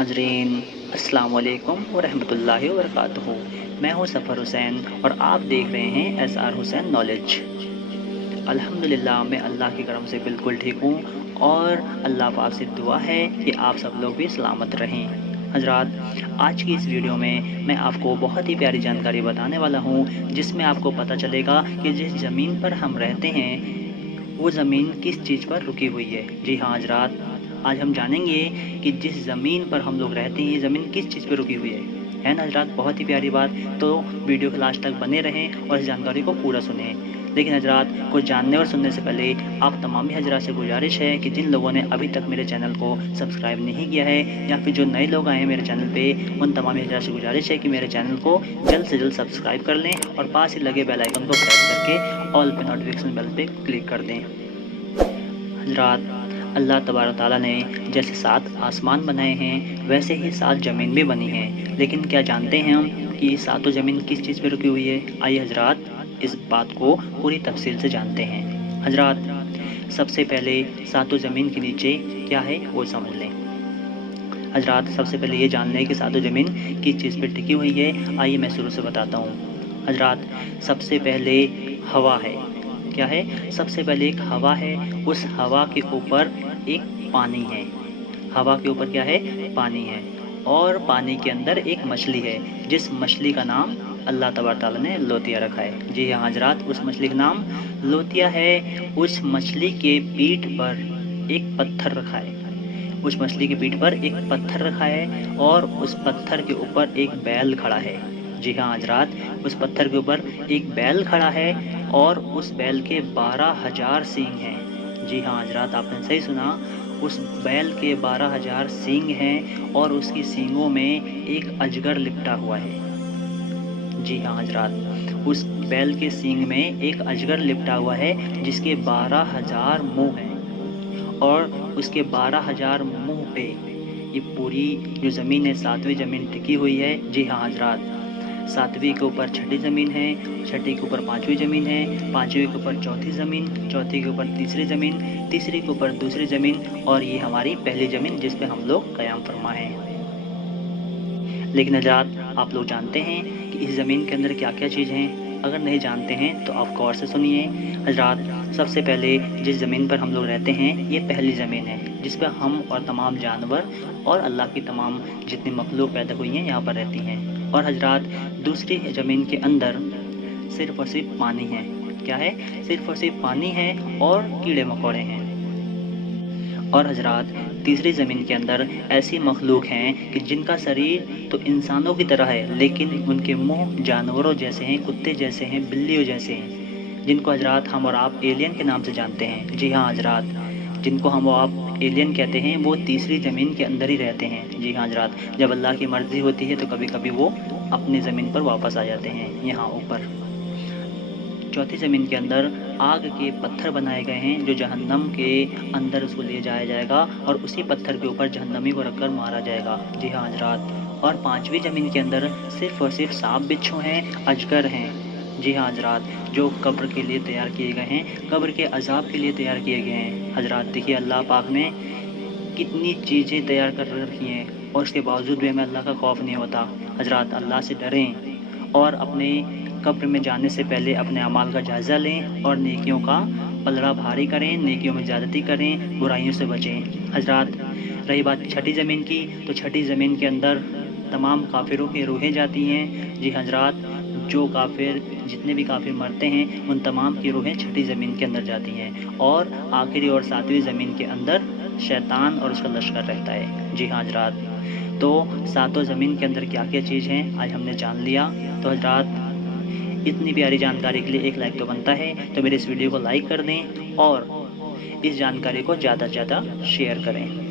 नाजरीन, अस्सलाम वालेकुम व रहमतुल्लाहि व बरकातुहू। मैं हूँ सफ़र हुसैन और आप देख रहे हैं एसआर हुसैन नॉलेज। अल्हम्दुलिल्लाह, मैं अल्लाह के करम से बिल्कुल ठीक हूँ और अल्लाह पाक से दुआ है कि आप सब लोग भी सलामत रहें। हज़रात, आज की इस वीडियो में मैं आपको बहुत ही प्यारी जानकारी बताने वाला हूँ, जिसमें आपको पता चलेगा कि जिस ज़मीन पर हम रहते हैं वो ज़मीन किस चीज़ पर रुकी हुई है। जी हाँ हज़रात, आज हम जानेंगे कि जिस ज़मीन पर हम लोग रहते हैं ये ज़मीन किस चीज़ पे रुकी हुई है ना हज़रात। बहुत ही प्यारी बात। तो वीडियो के लास्ट तक बने रहें और इस जानकारी को पूरा सुनें। लेकिन हज़रात, कुछ जानने और सुनने से पहले आप तमाम ही हज़रात से गुजारिश है कि जिन लोगों ने अभी तक मेरे चैनल को सब्सक्राइब नहीं किया है या फिर जो नए लोग आए हैं मेरे चैनल पे, उन तमाम ही हज़रात से गुजारिश है कि मेरे चैनल को जल्द से जल्द सब्सक्राइब कर लें और पास ही लगे बेल आइकन को प्रेस करके ऑल पे नोटिफिकेशन बेल पे क्लिक कर दें। हज़रात, अल्लाह तबारक ताला ने जैसे 7 आसमान बनाए हैं वैसे ही 7 ज़मीन भी बनी हैं। लेकिन क्या जानते हैं हम कि ये सातों ज़मीन किस चीज़ पे रुकी हुई है? आइए हज़रात, इस बात को पूरी तफसील से जानते हैं। हज़रात, सबसे पहले सातों ज़मीन के नीचे क्या है वो समझ लें। हज़रात, सबसे पहले ये जान लें कि सातों ज़मीन किस चीज़ पे टिकी हुई है। आइए मैं शुरू से बताता हूँ। हज़रात, सबसे पहले हवा है। क्या है? सबसे पहले एक हवा है, उस हवा के ऊपर एक पानी है। हवा के ऊपर क्या है? पानी है। और पानी के अंदर एक मछली है, जिस मछली का नाम अल्लाह तबारक ताला ने लोतिया रखा है। जी हाँ हज़रात, उस मछली का नाम लोतिया है। उस मछली के पीठ पर एक पत्थर रखा है। उस मछली की पीठ पर एक पत्थर रखा है और उस पत्थर के ऊपर एक बैल खड़ा है। जी हाँ हज़रात, उस पत्थर के ऊपर एक बैल खड़ा है और उस बैल के 12,000 सींग हैं। जी हाँ हज़रात, आपने सही सुना। उस बैल के 12,000 सींग हैं और उसकी सींगों में एक अजगर लिपटा हुआ है। जी हाँ हज़रात, उस बैल के सींग में एक अजगर लिपटा हुआ है जिसके 12,000 मुँह हैं और उसके 12,000 मुँह पे ये पूरी जो ज़मीन है, सातवीं ज़मीन टिकी हुई है। जी हाँ हज़रात, सातवीं के ऊपर छठी ज़मीन है, छठी के ऊपर पाँचवीं ज़मीन है, पाँचवीं के ऊपर चौथी ज़मीन, चौथी के ऊपर तीसरी ज़मीन, तीसरी के ऊपर दूसरी ज़मीन और ये हमारी पहली ज़मीन जिस पे हम लोग क़याम फरमा हैं। लेकिन हज़रात, आप लोग जानते हैं कि इस ज़मीन के अंदर क्या-क्या चीज़ हैं? अगर नहीं जानते हैं तो आप गौर से सुनिए। हज़रात, सबसे पहले जिस ज़मीन पर हम लोग रहते हैं ये पहली ज़मीन है, जिस पर हम और तमाम जानवर और अल्लाह की तमाम जितनी मखलूक पैदा हुई हैं यहाँ पर रहती हैं। और हज़रात, दूसरी ज़मीन के अंदर सिर्फ़ और सिर्फ पानी है। क्या है? सिर्फ़ और सिर्फ पानी है और कीड़े-मकोड़े हैं। और हज़रात, तीसरी ज़मीन के अंदर ऐसी मखलूक हैं कि जिनका शरीर तो इंसानों की तरह है, लेकिन उनके मुँह जानवरों जैसे हैं, कुत्ते जैसे हैं, बिल्लियों जैसे हैं, जिनको हज़रात हम और आप एलियन के नाम से जानते हैं। जी हाँ हज़रात, जिनको हम और आप एलियन कहते हैं, वो तीसरी ज़मीन के अंदर ही रहते हैं। जी हाँ हज़रात, जब अल्लाह की मर्ज़ी होती है तो कभी-कभी वो अपनी ज़मीन पर वापस आ जाते हैं, यहाँ ऊपर। चौथी ज़मीन के अंदर आग के पत्थर बनाए गए हैं, जो जहन्नम के अंदर उसको ले जाया जाएगा और उसी पत्थर के ऊपर जहन्नमी को रखकर मारा जाएगा। जी हाँ हज़रात, और पाँचवीं ज़मीन के अंदर सिर्फ़ और सिर्फ सांप बिच्छू हैं, अजगर हैं। जी हाँ हज़रात, जो कब्र के लिए तैयार किए गए हैं, कब्र के अज़ाब के लिए तैयार किए गए हैं। हज़रात, देखिए अल्लाह पाक ने कितनी चीज़ें तैयार कर रखी हैं और उसके बावजूद भी हमें अल्लाह का खौफ नहीं होता। हज़रात, अल्लाह से डरें और अपने कब्र में जाने से पहले अपने अमाल का जायज़ा लें और नेकियों का पलड़ा भारी करें, नेकियों में ज़्यादती करें, बुराइयों से बचें। हज़रात, रही बात छठी ज़मीन की, तो छठी ज़मीन के अंदर तमाम काफ़िरों की रूहें जाती हैं। जी हज़रात, जो काफ़िर जितने भी काफ़िर मरते हैं उन तमाम की रूहें छठी ज़मीन के अंदर जाती हैं और आखिरी और सातवीं ज़मीन के अंदर शैतान और उसका लश्कर रहता है। जी हाँ हज़रात, तो सातों ज़मीन के अंदर क्या-क्या चीज़ हैं आज हमने जान लिया। तो हज़रात, इतनी प्यारी जानकारी के लिए एक लाइक तो बनता है, तो मेरे इस वीडियो को लाइक कर दें और इस जानकारी को ज़्यादा से ज़्यादा शेयर करें।